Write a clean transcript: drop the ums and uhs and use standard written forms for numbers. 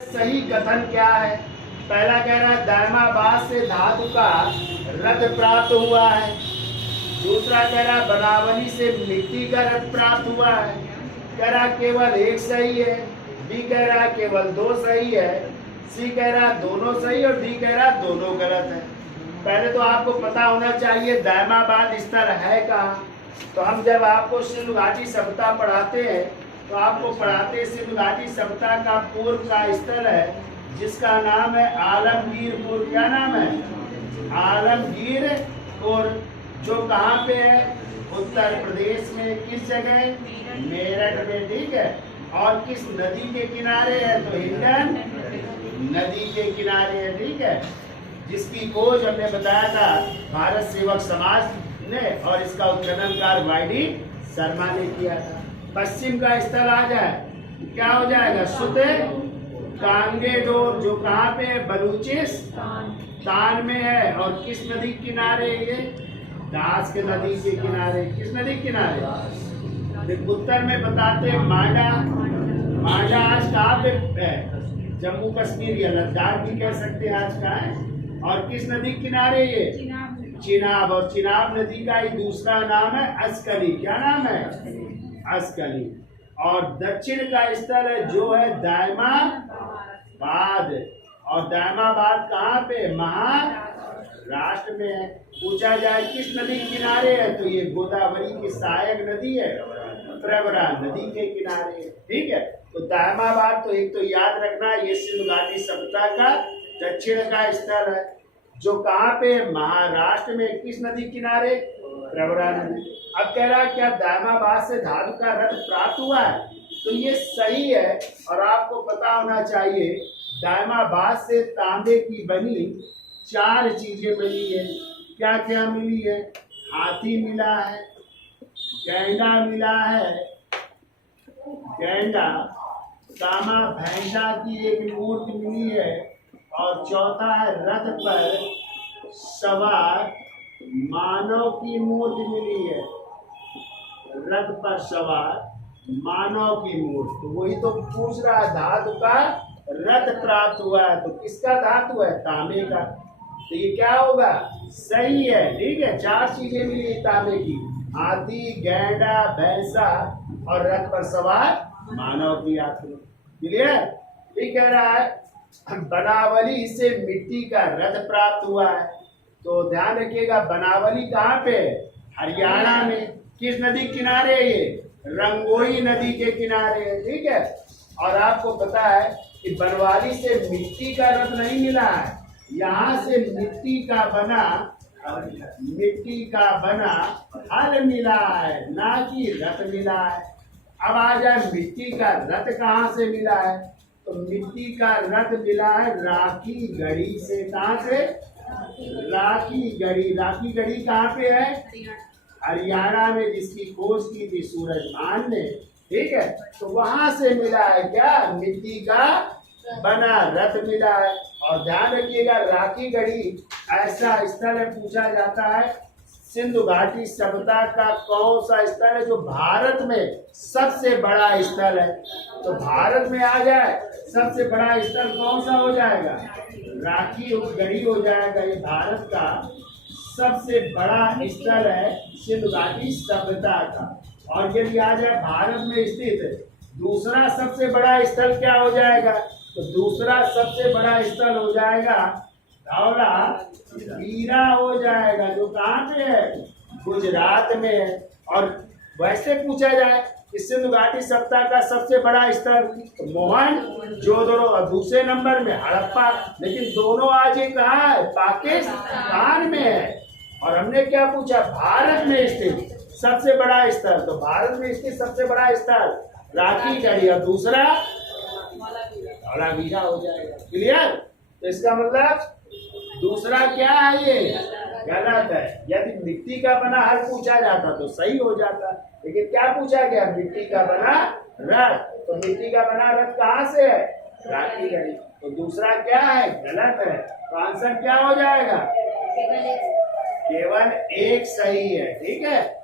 सही कथन क्या है? पहला कह रहा है दायमाबाद से धातु का रथ प्राप्त हुआ है। दूसरा कह रहा बनावली से मिट्टी का रथ प्राप्त हुआ है। कह रहा केवल एक सही है। बी कह रहा केवल दो सही है। सी कह रहा दोनों सही और डी कह रहा दोनों गलत है। पहले तो आपको पता होना चाहिए दायमाबाद स्थल है कहाँ। तो हम जब आपको सिंधु घाटी सभ्यता पढ़ाते हैं तो आपको पढ़ाते सिंधु घाटी सभ्यता का पूर्व का स्थल है जिसका नाम है आलमगीरपुर। क्या नाम है? आलमगीरपुर, जो कहाँ पे है? उत्तर प्रदेश में। किस जगह? मेरठ में। ठीक है। और किस नदी के किनारे है? तो हिंडन नदी के किनारे है। ठीक है। जिसकी खोज हमने बताया था भारत सेवक समाज ने और इसका उत्खननकार वाईडी शर्मा ने किया था। पश्चिम का स्थल आ जाए क्या हो जाएगा? सुते कांगेडोर, जो कहाँ पे है? बलूचिस्तान में है। और किस नदी किनारे? ये दास के नदी के किनारे। किस नदी किनारे? उत्तर में बताते हैं मांडा। मांडा आज कहाँ पे है? जम्मू कश्मीर या लद्दाख भी कह सकते हैं आज कहाँ है। और किस नदी किनारे? ये चिनाब। और चिनाब नदी का ही दूसरा नाम है अस्कली। क्या नाम है? अस्कली। और दक्षिण का स्थल है जो है दायमाबाद। और दायमाबाद कहाँ पे? महाराष्ट्र में है। पूछा जाए किस नदी किनारे है तो ये गोदावरी की सहायक नदी है, प्रवरा नदी के किनारे है। ठीक है। तो दायमाबाद तो एक तो याद रखना ये सिंधु घाटी सभ्यता का दक्षिण का स्थल है जो कहाँ पे? महाराष्ट्र में। किस नदी किनारे? प्रवरा नदी। अब कह रहा है क्या दायमाबाद से धातु का रथ प्राप्त हुआ है? तो ये सही है। और आपको पता होना चाहिए दायमाबाद से तांबे की बनी 4 चीजें मिली है। क्या क्या मिली है? हाथी मिला है, गैंडा मिला है, गैंडा, कामा भैंसा की एक मूर्ति मिली है, और चौथा है रथ पर सवार मानव की मूर्ति मिली है। रथ पर सवार मानव की मूर्ति। तो वही तो पूछ रहा है धातु का रथ प्राप्त हुआ है तो किसका धातु है? तांबे का। तो ये क्या होगा? सही है। ठीक है। 4 चीजें मिली तांबे की, हाथी, गैंडा, भैंसा और रथ पर सवार मानव की यात्री। क्लियर? ये कह रहा है बनावली से मिट्टी का रथ प्राप्त हुआ है। तो ध्यान रखिएगा बनावली कहाँ पे? हरियाणा में। किस नदी किनारे है ये? रंगोई नदी के किनारे है। ठीक है। और आपको पता है कि बनवाली से मिट्टी का रथ नहीं मिला है, यहाँ से मिट्टी का बना हल मिला है, ना कि रथ मिला है। अब आ जाए मिट्टी का रथ कहाँ से मिला है? तो मिट्टी का रथ मिला है राखी गढ़ी से। कहाँ से? राखी गढ़ी। राखी गढ़ी कहाँ पे है? हरियाणा में, जिसकी खोज की थी सूरजभान ने। ठीक है। तो वहां से मिला है क्या? मिट्टी का बना रथ मिला है। और ध्यान रखिएगा राखी गढ़ी ऐसा स्थल है, पूछा जाता है सिंधु घाटी सभ्यता का कौन सा स्थल है जो भारत में सबसे बड़ा स्थल है? तो भारत में आ जाए सबसे बड़ा स्थल कौन सा हो जाएगा? राखी गढ़ी हो जाएगा। ये भारत का सबसे बड़ा स्थल है सिंधु घाटी सभ्यता का। और यदि आ जाए भारत में स्थित दूसरा सबसे बड़ा स्थल क्या हो जाएगा? तो दूसरा सबसे बड़ा स्थल हो जाएगा धौला वीरा हो जाएगा, जो कहाँ पे है? गुजरात में है। और वैसे पूछा जाए कि सिंधु घाटी सभ्यता का सबसे बड़ा स्थल तो मोहनजोदड़ो, और दूसरे नंबर में हड़प्पा। लेकिन दोनों आज ये कहाँ है? पाकिस्तान में है। और हमने क्या पूछा? भारत में स्थित सबसे बड़ा स्थल। तो भारत में स्थित सबसे बड़ा स्थल राखी गढ़ी और दूसरा धौलावीरा हो जाएगा। क्लियर? तो इसका मतलब दूसरा क्या है? ये गलत है। यदि मिट्टी का बना हल पूछा जाता तो सही हो जाता, लेकिन क्या पूछा गया? मिट्टी का बना रथ। तो मिट्टी का बना रथ कहाँ से है? राखी गढ़ी। तो दूसरा क्या है? गलत है। तो आंसर क्या हो जाएगा? केवल एक सही है। ठीक है।